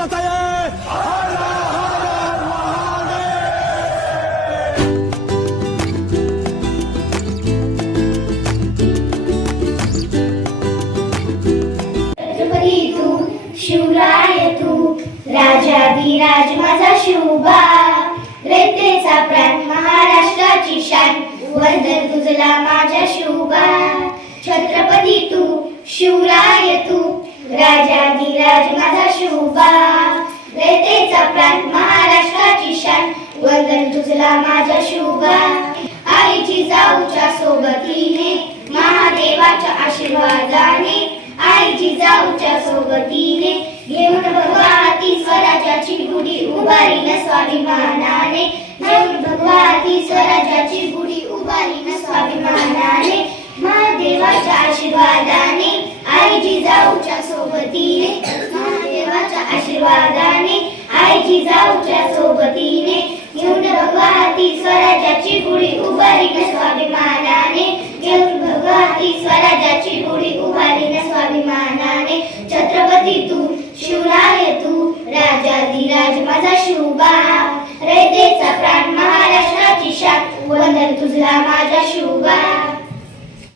पतये छत्रपती माझा शिवबा। रयतेचा प्राण महाराष्ट्राची शान वंदन तुझला माझ्या शिवबा। छत्रपती तू शिवराय तू राजा धीराज माझा शुभा. रयतेचा प्राण महाराष्ट्राची शान. वंदन तुझला माझ्या शुभा. आईची जाऊच्या सोबतीने महादेवाच्या आशीर्वादाने आईची जाऊच्या सोबतीने घेऊन भगवाती स्वराज्याची गुढी उभारी न स्वाभिमानाने घेऊन भगवाती स्वराज्याची गुढी उभारी न स्वाभिमानाने महादेवाच्या आशीर्वादाने आईची जाऊच्या वादाने आशीर्वादाने. आईची जाऊच्या सोबतीने घेऊन भगवाती स्वराज्याची गुढी उभारी न स्वाभिमानाने. घेऊन भगवाती स्वराज्याची गुढी उभारी न स्वाभिमानाने. छत्रपती तू शिवराय तू राजा धीराज माझा शिवबा. रयतेचा प्राण महाराष्ट्राची शान वंदन तुझला माझा शिवबा.